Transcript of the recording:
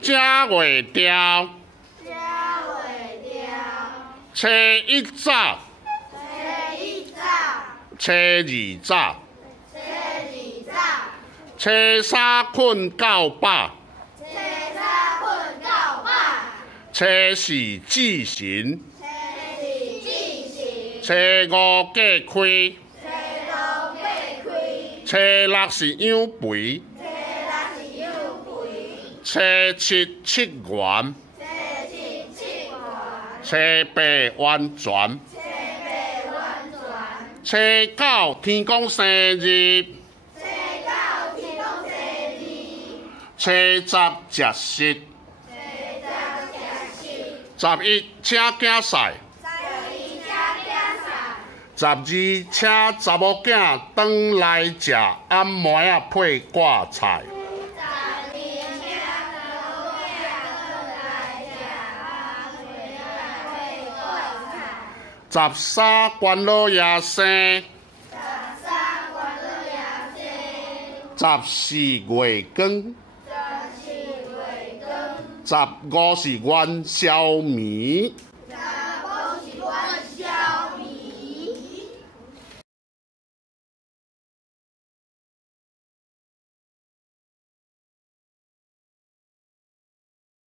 正月调，初一早，初二早，初三困到饱，初四接神，初五隔开，初六是舀肥，初七七元，初八完全，初九天公生日，初十食食，十一请囝婿，十二请查某囝转来食ám-muê-á稀饭菜。十三關老爺生，十四月光，十五是元宵暝。